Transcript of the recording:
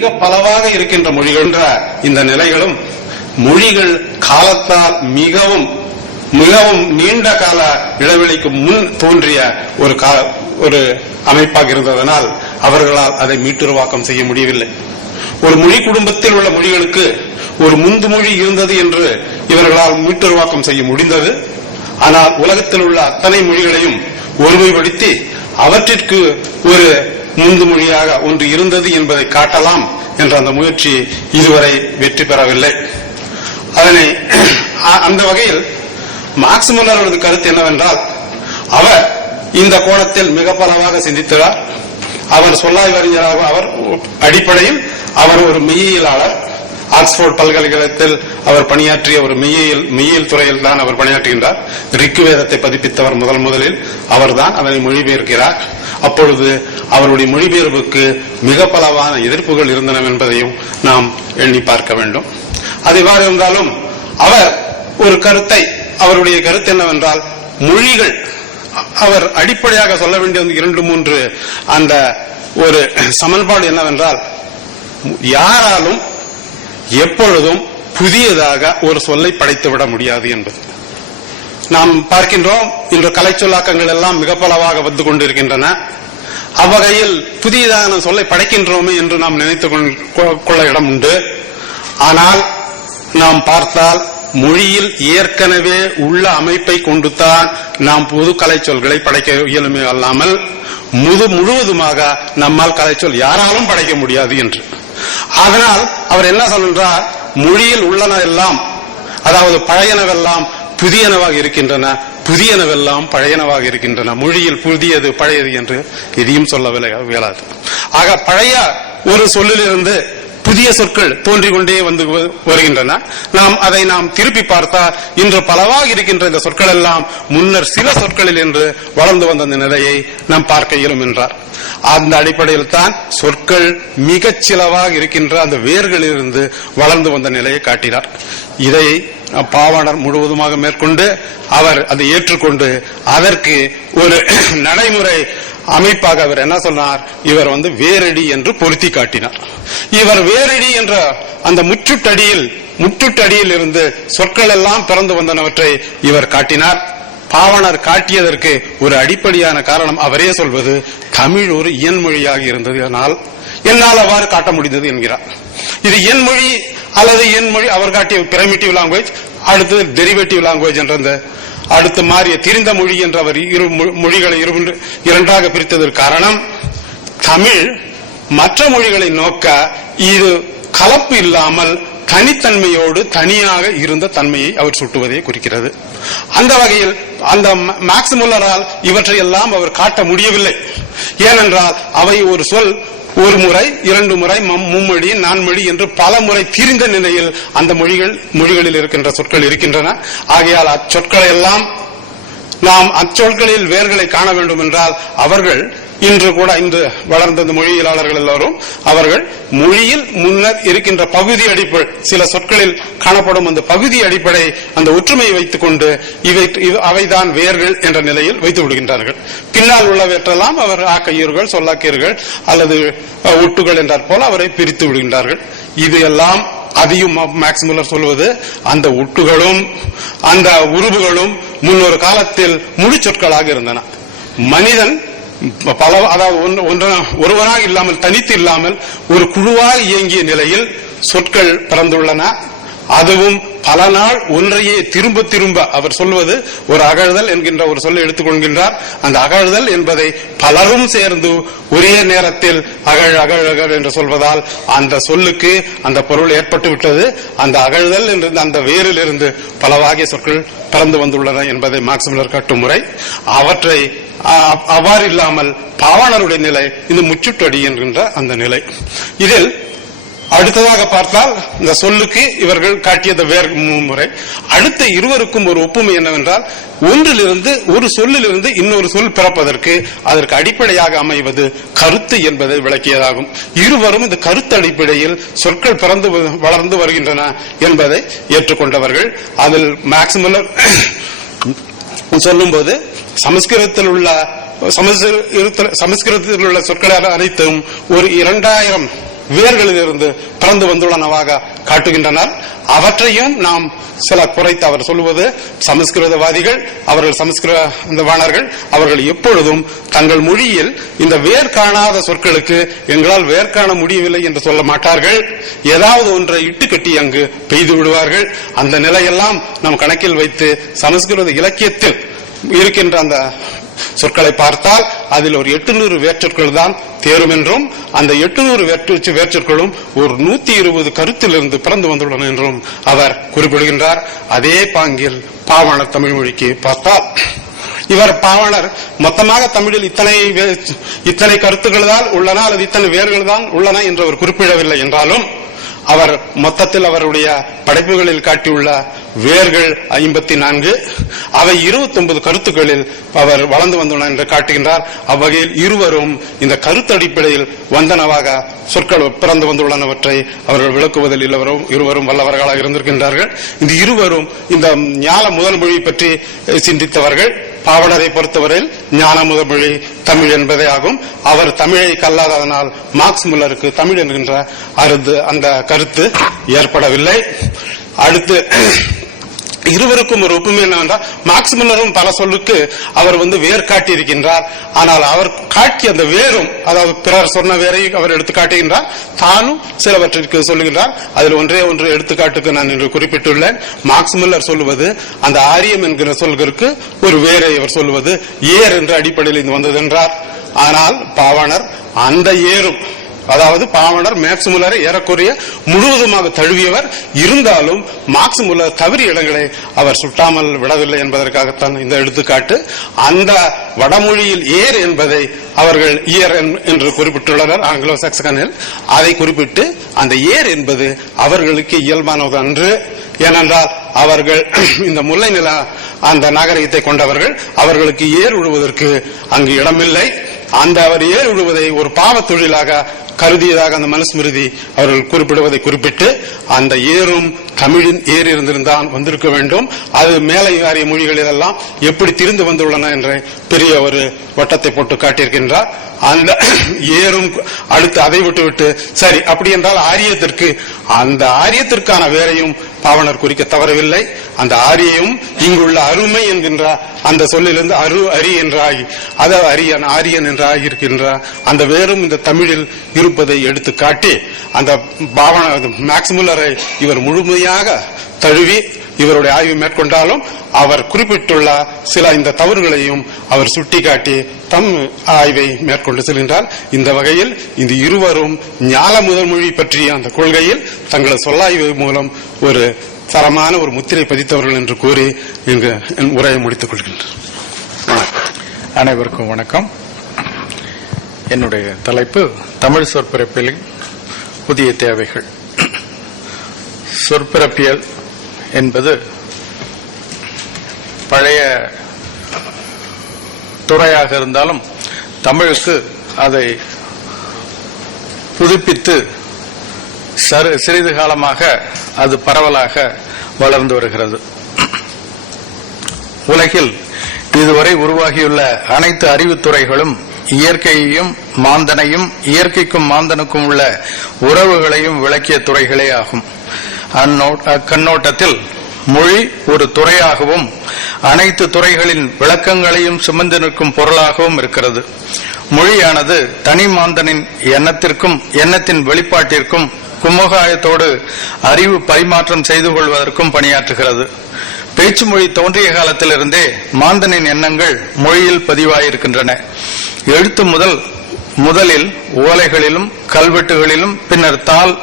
மிக பலவாக இருக்கின்ற மொழிகள் என்ற இந்த நிலைகளும் மொழிகள் காலத்தால் மிகவும் மிகவும் நீண்ட கால இடைவெளிக்கு முன் தோன்றிய ஒரு ஒரு அமைப்பாக இருந்ததனால் அவர்களால் அதை மீட்டுருவாக்கம் செய்ய முடியவில்லை. ஒரு மொழி குடும்பத்தில் உள்ள மொழிகளுக்கு ஒரு முந்து மொழி இருந்தது என்று இவர்களால் மீட்டுருவாக்கம் செய்ய முடிந்தது. ஆனால் உலகத்தில் உள்ள அத்தனை மொழிகளையும் ஒருமைப்படுத்தி அவற்றிற்கு ஒரு முந்து மொழியாக ஒன்று இருந்தது என்பதை காட்டலாம் என்ற அந்த முயற்சி இதுவரை வெற்றி பெறவில்லை. அதனை அந்த வகையில் மார்க்ஸ் முல்லரது கருத்து என்னவென்றால் அவர் இந்த கோணத்தில் மிக பலவாக சிந்தித்தார் அவர் சொல்லாய் வறிஞராக அவர் அடிப்படையில் அவர் ஒரு மெய்யியலாளர். ஆக்ஸ்போர்ட் பல்கலைக்கழகத்தில் அவர் பணியாற்றிய ஒரு மெய்யியல் மெய்யியல் துறையில் தான் அவர் பணியாற்றுகின்றார். ரிக்கு வேதத்தை பதிப்பித்தவர் முதல் முதலில் அவர்தான். அதனை மொழிபெயர்க்கிறார். அப்பொழுது அவருடைய மொழிபெயர்ப்புக்கு மிக பலவான எதிர்ப்புகள் இருந்தன என்பதையும் நாம் எண்ணி பார்க்க வேண்டும். அது எவ்வாறு இருந்தாலும் அவர் ஒரு கருத்தை அவருடைய கருத்து என்னவென்றால் மொழிகள் அவர் அடிப்படையாக சொல்ல வேண்டிய இரண்டு மூன்று அந்த ஒரு சமன்பாடு என்னவென்றால் யாராலும் எப்பொழுதும் புதியதாக ஒரு சொல்லை படைத்துவிட முடியாது என்பது. நாம் பார்க்கின்றோம் இன்று கலைச்சொல்லாக்கங்கள் எல்லாம் மிக பலவாக வந்து கொண்டிருக்கின்றன. அவ்வகையில் புதியதான சொல்லை படைக்கின்றோமே என்று நாம் நினைத்துக் கொள்ள இடம் உண்டு. ஆனால் நாம் பார்த்தால் மொழியில் ஏற்கனவே உள்ள அமைப்பை கொண்டுதான் நாம் புது கலைச்சொல்களை படைக்க இயலுமே அல்லாமல் முது முழுவதுமாக நம்மால் கலைச்சொல் யாராலும் படைக்க முடியாது என்று. அதனால் அவர் என்ன சொல்கின்றார்? மொழியில் உள்ளன எல்லாம் அதாவது பழையனவெல்லாம் புதியனவாக இருக்கின்றன புதியனவெல்லாம் பழையனவாக இருக்கின்றன. மொழியில் புதியது பழையது என்று எதையும் சொல்லவில்லை இயலாது. ஆக பழைய ஒரு சொல்லிலிருந்து புதிய சொற்கள் தோன்றிக் கொண்டே வந்து வருகின்றன. நாம் அதை நாம் திருப்பி பார்த்தால் இன்று பலவாக இருக்கின்ற இந்த சொற்கள் எல்லாம் முன்னர் சில சொற்களில் என்று வளர்ந்து வந்த இந்த நிலையை நாம் பார்க்க இயலும் என்றார். அந்த அடிப்படையில் தான் சொற்கள் மிகச் சிலவாக இருக்கின்ற அந்த வேர்களிலிருந்து வளர்ந்து வந்த நிலையை காட்டினார். இதை பாவாணர் முழுவதுமாக மேற்கொண்டு அவர் அதை ஏற்றுக்கொண்டு அதற்கு ஒரு நடைமுறை அமைப்பாக அவர் என்ன சொன்னார்? இவர் வந்து வேரடி என்று பொருத்தி காட்டினார். இவர் வேரடி என்ற அந்த முற்றுட்டடியில் முற்றுட்டடியில் இருந்து சொற்கள் எல்லாம் பிறந்து வந்தனவற்றை இவர் காட்டினார். பாவணர் காட்டியதற்கு ஒரு அடிப்படையான காரணம் அவரே சொல்வது தமிழ் ஒரு இயன்மொழியாக இருந்ததனால் என்னால் அவ்வாறு காட்ட முடிந்தது என்கிறார். இது என் மொழி அல்லது என் மொழி அவர் காட்டிய பிரைமிட்டிவ் லாங்குவேஜ் அடுத்தது டெரிவேட்டிவ் லாங்குவேஜ் என்ற அந்த அடுத்து மாறிய திரிந்த மொழி என்ற அவர் இரு மொழிகளை இரு- இரண்டாக பிரித்ததற்கு காரணம் தமிழ் மற்ற மொழிகளை நோக்க இது கலப்பு இல்லாமல் தனித்தன்மையோடு தனியாக இருந்த தன்மையை அவர் சுட்டுவதை குறிக்கிறது. அந்த வகையில் அந்த மேக்ஸிமுல்லரால் இவற்றை எல்லாம் அவர் காட்ட முடியவில்லை. ஏனென்றால் அவை ஒரு சொல் ஒரு முறை இரண்டு முறை மும்மொழி நான்மொழி என்று பல முறை திரிந்த நிலையில் அந்த மொழிகள் மொழிகளில் இருக்கின்ற சொற்கள் இருக்கின்றன. ஆகையால் அச்சொற்களை எல்லாம் நாம் அச்சொற்களில் வேர்களை காண வேண்டும் என்றால் அவர்கள் இன்று கூட இன்று வளர்ந்த இந்த மொழியியலாளர்கள் எல்லாரும் அவர்கள் மொழியில் முன்னர் இருக்கின்ற பகுதி அடிப்படை சில சொற்களில் காணப்படும் அந்த பகுதி அடிப்படை அந்த ஒற்றுமையை வைத்துக் கொண்டு இவை அவைதான் வேர்கள் என்ற நிலையில் வைத்து விடுகின்றார்கள். பின்னால் உள்ளவற்றெல்லாம் அவர் ஆக்கையூர்கள் சொல்லாக்கியர்கள் அல்லது ஒட்டுகள் என்றார் போல அவரை பிரித்து விடுகின்றார்கள். இது எல்லாம் அதையும் மேக்ஸ் முல்லர் சொல்வது அந்த ஒட்டுகளும் அந்த உருவுகளும் முன்னொரு காலத்தில் முடிச்சொற்களாக இருந்தன. மனிதன் பல அதாவது ஒன்று- ஒருவனாக இல்லாமல் தனித்து இல்லாமல் ஒரு குழுவாக இயங்கிய நிலையில் சொற்கள் பிறந்துள்ளன அதுவும் பல நாள் ஒன்றையே திரும்ப திரும்ப அவர் சொல்வது ஒரு அகழ்தல் என்கின்ற ஒரு சொல்லை எடுத்துக்கொள்கின்றார் அந்த அகழ்தல் என்பதை பலரும் சேர்ந்து ஒரே நேரத்தில் அகழ் அகழ் அகழ் என்று சொல்வதால் அந்த சொல்லுக்கு அந்த பொருள் ஏற்பட்டு விட்டது. அந்த அகழ்தல் என்ற அந்த வேரிலிருந்து பல வாகிய சொற்கள் பறந்து வந்துள்ளன என்பதை மார்க்சிமிலர் காட்டும் முறை. அவற்றை அவ்வாறு இல்லாமல் பாவாணருடைய நிலை இந்த முச்சுட்டடி என்கின்ற அந்த நிலை. இதில் அடுத்ததாக பார்த்தால் இந்த சொல்லுக்கு இவர்கள் காட்டியது வேறு முறை. அடுத்த இருவருக்கும் ஒரு ஒப்புமை என்னவென்றால் ஒன்றிலிருந்து ஒரு சொல்லிலிருந்து இன்னொரு சொல் பிறப்பதற்கு அதற்கு அடிப்படையாக அமைவது கருத்து என்பதை விளக்கியதாகும். இருவரும் இந்த கருத்து அடிப்படையில் சொற்கள் பிறந்து வ- வளர்ந்து வருகின்றன என்பதை ஏற்றுக்கொண்டவர்கள். அதில் மேக்சிமலர் சொல்லும்போது சமஸ்கிருதத்தில் உள்ள சமஸ்கிருதத்தில் சமஸ்கிருதத்தில் உள்ள சொற்கள் அனைத்தும் ஒரு இரண்டாயிரம் வேர்களிலிருந்து பிறந்து வந்துள்ளனவாக காட்டுகின்றனர். அவற்றையும் நாம் சில குறைத்து அவர் சொல்லுவது சமஸ்கிருதவாதிகள் அவர்கள் சமஸ்கிருதவாணர்கள் அவர்கள் எப்பொழுதும் தங்கள் மொழியில் இந்த வேர் காணாத சொற்களுக்கு எங்களால் வேர் காண முடியவில்லை என்று சொல்ல மாட்டார்கள். ஏதாவது ஒன்றை இட்டு கட்டி அங்கு பெய்து விடுவார்கள். அந்த நிலையெல்லாம் நம் கணக்கில் வைத்து சமஸ்கிருத இலக்கியத்தில் இருக்கின்ற அந்த சொற்களை பார்த்தால் அதில் ஒரு எட்டுநூறு வேற்றொற்கள் தான் தேரும் என்றும் அந்த எட்டுநூறு வேற்று வேற்றொற்களும் ஒரு நூத்தி இருபது கருத்திலிருந்து பிறந்து வந்துள்ளன என்றும் அவர் குறிப்பிடுகின்றார். அதே பாங்கில் பாவாணர் தமிழ் மொழிக்கு பார்த்தால் இவர் பாவணர் மொத்தமாக தமிழில் இத்தனை இத்தனை கருத்துக்கள் தான் உள்ளன அல்லது இத்தனை வேர்கள் தான் உள்ளன என்று அவர் குறிப்பிடவில்லை என்றாலும் அவர் மொத்தத்தில் அவருடைய படைப்புகளில் காட்டியுள்ள வேர்கள் ஐம்பத்தி நான்கு அவை 29 கருத்துக்களில் அவர் வளர்ந்து வந்துள்ளார் என்று காட்டுகின்றார். அவ்வகையில் இருவரும் இந்த கருத்தடிப்படையில் வந்தனவாக சொற்கள் பிறந்து வந்துள்ளனவற்றை அவர்கள் விளக்குவதில் இல்லவரும் இருவரும் வல்லவர்களாக இருந்திருக்கின்றார்கள். இந்த இருவரும் இந்த ஞான முதல் மொழி பற்றி சிந்தித்தவர்கள். பாவலரை பொறுத்தவரையில் ஞான முதல்மொழி தமிழ் என்பதே ஆகும். அவர் தமிழை கல்லாததனால் மார்க்ஸ் முல்லருக்கு தமிழ் என்கின்ற அருது அந்த கருத்து ஏற்படவில்லை. அடுத்து இருவருக்கும் ஒரு ஒப்புமை என்னவென்றால் மார்க்ஸ் பல சொல்லுக்கு அவர் வந்து வேர் காட்டியிருக்கின்றார். ஆனால் அவர் காட்டிய அந்த வேரும் அதாவது பிறர் சொன்ன வேரை அவர் எடுத்து காட்டுகின்றார். தானும் சிலவற்றிற்கு சொல்லுகின்றார். அதில் ஒன்றே ஒன்று எடுத்துக்காட்டுக்கு நான் இன்று குறிப்பிட்டுள்ளேன். மார்க்ஸ் சொல்லுவது அந்த ஆரியம் என்கிற சொல்களுக்கு ஒரு வேரை அவர் சொல்லுவது ஏர் என்ற அடிப்படையில் இது வந்தது என்றார். ஆனால் பாவாணர் அந்த ஏரும் அதாவது பாவனர் மேக்ஸ் முல்லரை ஏறக்குறைய முழுவதுமாக தழுவியவர். இருந்தாலும் மார்க்ஸ் முல்லர் தவறிய இடங்களை அவர் சுட்டாமல் விடவில்லை என்பதற்காகத்தான் இந்த எடுத்துக்காட்டு. அந்த வடமொழியில் ஏர் என்பதை அவர்கள் இயர் என்று குறிப்பிட்டுள்ளனர் ஆங்கிலோ சாக்சனில் அதை குறிப்பிட்டு அந்த ஏர் என்பது அவர்களுக்கு இயல்பானது அன்று. ஏனென்றால் அவர்கள் இந்த முல்லை நில அந்த நாகரிகத்தை கொண்டவர்கள். அவர்களுக்கு ஏர் விழுவதற்கு அங்கு இடமில்லை. அந்த அவர் ஏர் விழுவதை ஒரு பாவ தொழிலாக கருதியதாக அந்த மனுஸ்மிருதி அவர்கள் குறிப்பிடுவதை குறிப்பிட்டு அந்த ஏறும் தமிழின் ஏறு இருந்திருந்தான் வந்திருக்க வேண்டும். அது மேலை வாரிய மொழிகளில் எல்லாம் எப்படி திரிந்து வந்துள்ளன என்ற பெரிய ஒரு வட்டத்தை போட்டு காட்டியிருக்கின்றார். அந்த ஏறும் அடுத்து அதை விட்டுவிட்டு சரி அப்படி என்றால் ஆரியத்திற்கு அந்த ஆரியத்திற்கான வேரையும் பாவனர் குறிக்க தவறவில்லை. அந்த ஆரியையும் இங்குள்ள அருமை என்கின்ற அந்த சொல்லிலிருந்து அரு அரி என்றாகி அத அரியன் ஆரியன் என்றாகி இருக்கின்ற அந்த வேறும் இந்த தமிழில் இருப்பதை எடுத்து காட்டி அந்த பாவன மேக்ஸ்முல்லரை இவர் முழுமையாக தழுவி இவருடைய ஆய்வு மேற்கொண்டாலும் அவர் குறிப்பிட்டுள்ள சில இந்த தவறுகளையும் அவர் சுட்டிக்காட்டி தம் ஆய்வை மேற்கொண்டு செல்கின்றார். இந்த வகையில் இந்த இருவரும் ஞான முதல் மொழி பற்றிய அந்த கொள்கையில் தங்களது சொல்லாய்வு மூலம் ஒரு தரமான ஒரு முத்திரை பதித்தவர்கள் என்று கூறி இங்கு என் உரையை முடித்துக் கொள்கின்றனர் அனைவருக்கும் வணக்கம். என்னுடைய தலைப்பு தமிழ் சொற்பிறப்பில் புதிய தேவைகள். சொற்பிறப்பியல் என்பது பழைய துறையாக இருந்தாலும் தமிழுக்கு அதை புதுப்பித்து சரு சிறிது காலமாக அது பரவலாக வளர்ந்து வருகிறது. உலகில் இதுவரை உருவாகியுள்ள அனைத்து அறிவுத்துறைகளும் இயற்கையையும் மாந்தனையும் இயற்கைக்கும் மாந்தனுக்கும் உள்ள உறவுகளையும் விளக்கிய துறைகளே ஆகும். அக்கண்ணோட்டத்தில் மொழி ஒரு துறையாகவும் அனைத்து துறைகளின் விளக்கங்களையும் சுமந்து நிற்கும் பொருளாகவும் இருக்கிறது. மொழியானது தனி மாந்தனின் எண்ணத்திற்கும் எண்ணத்தின் வெளிப்பாட்டிற்கும் குமுகாயத்தோடு அறிவு பரிமாற்றம் செய்து கொள்வதற்கும் பணியாற்றுகிறது. பேச்சு மொழி தோன்றிய காலத்திலிருந்தே மாந்தனின் எண்ணங்கள் மொழியில் பதிவாயிருக்கின்றன. எழுத்து முதல் முதலில் ஓலைகளிலும் கல்வெட்டுகளிலும் பின்னர் தால்